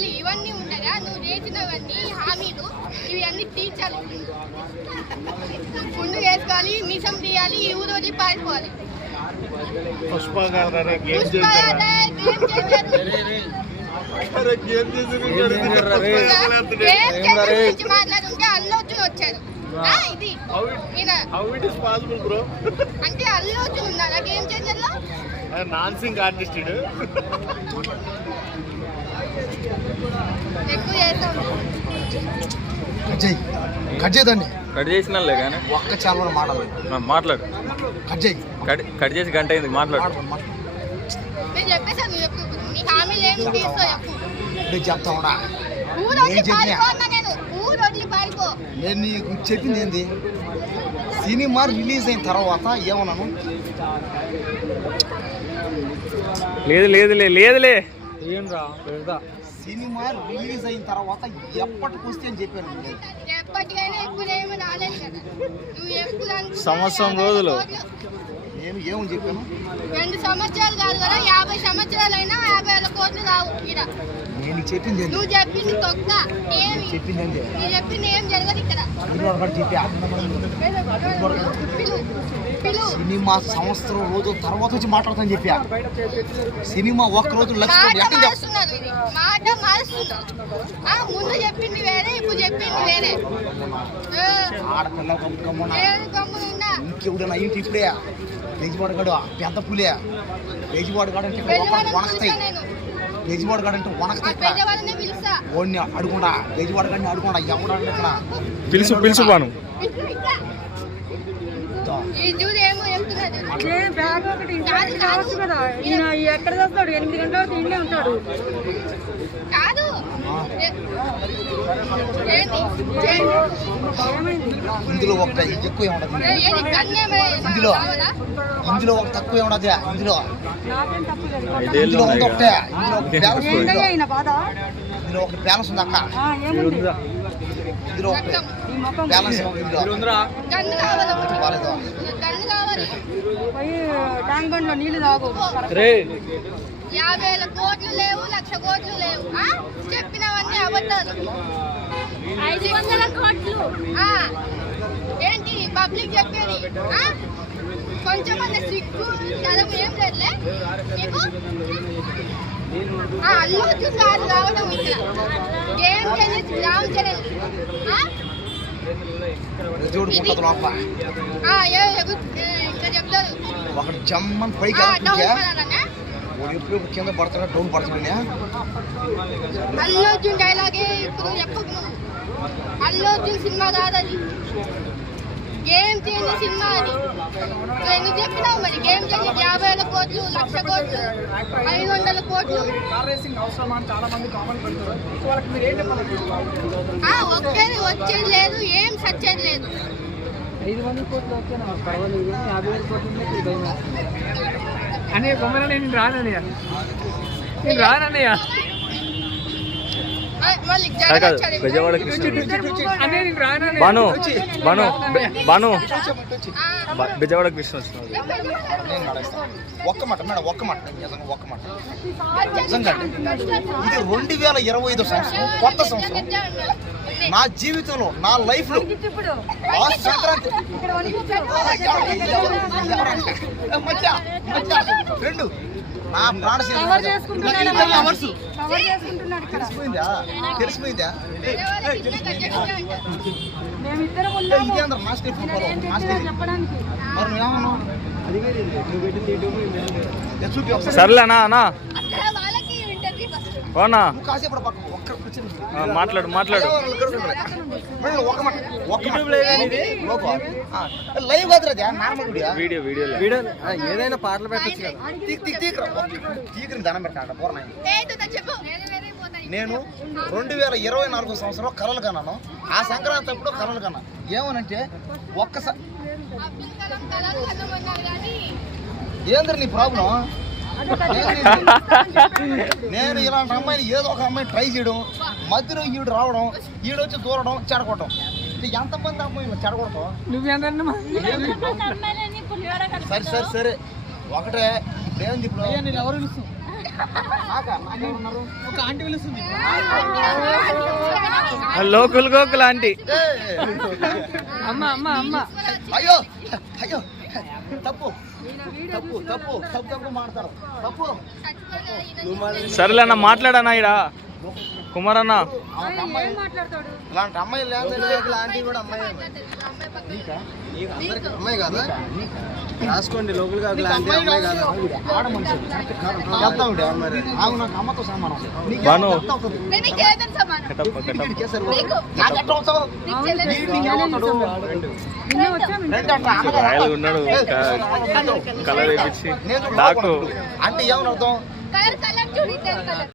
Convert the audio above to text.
వేసుకోవాలి ఇవన్నీ ఉండగా నువ్వు చేసినవన్నీ హామీలు ఇవన్నీ తీర్చాలి. గుండు వేసుకోవాలి, మిసం తీయాలి, ఈ ఊరు వదిలి పారిపోవాలి. మాట్లాడుతుంటే అల్లొచ్చులు వచ్చారు. ఇది అంటే అల్లొచ్చులు ఉన్నారా గేమ్ చేంజర్ లో? నాన్సింగ్ ఆర్టిస్ట్ ఎక్కువ చేస్తాం. కట్ చేయదండి. కట్ చేసినాలే కానీ ఒక్క చాలా మాట్లాడు. కట్ చేయి. కట్ చేసి గంట అయింది. మాట్లాడు. నేను చెప్పేసాను. నువ్వు చెప్పు. నీ హామీలు ఏమి తీసుకో చెప్పు. నేను చెప్తా ఉన్నా. నేను నీకు చెప్పింది ఏంది? సినిమా రిలీజ్ అయిన తర్వాత ఏమన్నాను? లేదులే ఏం రా సినిమా రిలీజ్ అయిన తర్వాత ఎప్పటికి వస్తే అని చెప్పాను. సంవత్సరం రోజులు నేను ఏమని చెప్పాను? 2 సంవత్సరాలు కాదు కదా, 50 సంవత్సరాలు అయినా 50,000 కోట్లు రావు. నేను చెప్పింది నువ్వు చెప్పింది తొక్క. చెప్పింది అంతే. నువ్వు చెప్పింది ఏం జరగదు ఇక్కడ. సినిమా సంవత్సరం రోజుల తర్వాత వచ్చి మాట్లాడతాను చెప్పా. సినిమా ఒక్క రోజు మాట మారుస్తున్నారు. ముందు చెప్పింది వేరే, ఇప్పుడు చెప్పింది వేరే. ఆడపిల్ల ఇంకెవడన్నా ఇంటి ఇప్పుడే బెజవాడు గడు పెద్ద పులే. బెజవాడు గడు అంటే వనస్తాయి. బెజవాడు గడు అంటే వనస్తాయి. ఓడిని అడుగుండా బెజవాడు గడిని అడుగుండా ఎవడంటే ఇక్కడ పిలుసు బాను. బ్యాగ్ ఒకటి కావచ్చు కదా. ఈయన ఎక్కడ చేస్తాడు? 8 గంటల వరకు ఇంట్లో ఉంటాడు. ఇందులో ఒకటి ఎక్కువ ఉండదు. ఇందులో ఒక తక్కువ ఉండదు. ఇందులో ఇందులో ఉంది ఒకటే. ఇందులో ఒక బ్యాలెన్స్ ఉంది అక్క. ఇందులో ఒకటి బ్యాలెన్స్ ట్యాంక్ బండ్ లో నీళ్లు తాగు. 50,000 కోట్లు లేవు, 1,00,000 కోట్లు లేవు. చెప్పినవన్నీ అబద్ధాలు. 500 కోట్లు ఏంటి పబ్లిక్ చెప్పేది? కొంచెం మంది సిగ్గు చదువు ఏం లేదులే నీకు. అల్లు అర్జున్ కాదు రావడం ఇక్కడ. గేమ్ చేసి రామ్ చరణ్ ఇంకా చెప్తారు. ఒకటి జమ్మని పైకి ఎప్పుడు కింద పడుతున్నా డౌన్ పడుతున్నా. అల్లు అర్జున్ డైలాగే ఇప్పుడు చెప్పకు. అల్లు అర్జున్ సినిమా కాదు అది, గేమ్ చేంజ్ సినిమా అది. ఎందుకు చెప్పినావు మరి? గేమ్ చేంజ్ 50,000 కోట్లు, 1,00,000 కోట్లు, 500 కోట్లు. ఒకేది వచ్చేది లేదు, ఏం సచ్చేది లేదు. 500 కోట్లు ఓకేనా, పర్వాలేదు. 50,000 కోట్లు అనే బొమ్మల నేను రానయ్యా. బెజవాడ బాను బెజవాడ కృష్ణ వచ్చిన ఒక్క మాట మేడం, ఒక్క మాట నిజంగా ఇది 2025 సంవత్సరం, కొత్త సంవత్సరం. నా జీవితంలో, నా లైఫ్ లో సంక్రాంతి రెండు నా ప్రాణ తెలిసిపోయిందా? ఇదే నా స్టెప్ సర్లేనా కాసేపు మాట్లాడు లైవ్ కాదు నార్మల్ వీడియో ఏదైనా పాటలు పెట్టచ్చు కదా. దండం పెట్టాడు పూర్ణ. నేను 2024 సంవత్సరం కలలు కన్నాను. ఆ సంక్రాంతి అప్పుడు కలలు కన్నా. ఏమనంటే ఒక్కసారి ఏంద్ర నీ ప్రాబ్లం? నేను ఇలాంటి అమ్మాయిని ఏదో ఒక అమ్మాయిని ట్రై చేయడం, మధ్యలో ఈడు రావడం, ఈడొచ్చి దూరడం, చెడగొట్టడం. ఎంతమంది అమ్మాయిలు చెడగొడతావు? సరే ఒకటే ఇప్పుడు ఏంది? ఇప్పుడు ఒక ఆంటీ పిలుస్తుంది. లోకుల్ గోకుల్ ఆంటీ. అమ్మ అమ్మ అమ్మ అయ్యో అయ్యో తప్పు తప్పు తప్పు తప్పు తప్పు మాడతారు తప్పు. సర్లే అన్న మాట్లాడన్నా ఇడా కుమారన్న. ఏం మాట్లాడతాడు? ఇలాంటి అమ్మాయి లేదు. ఆంటీ కూడా అమ్మాయి అమ్మాయి కాదా? రాసుకోండి లోకల్ గా అమ్మాయి కాదా? ఆడ మనిషి ఆగు, నాకు అమ్మతో సమానం. బాను. సమానం నిన్న వచ్చాము రాయలు ఉన్నాడు కలర్ వేపించి డాకు. అంటే ఏమని అర్థం? కలర్ కలర్ చూడు, ఇద్దరు కలర్.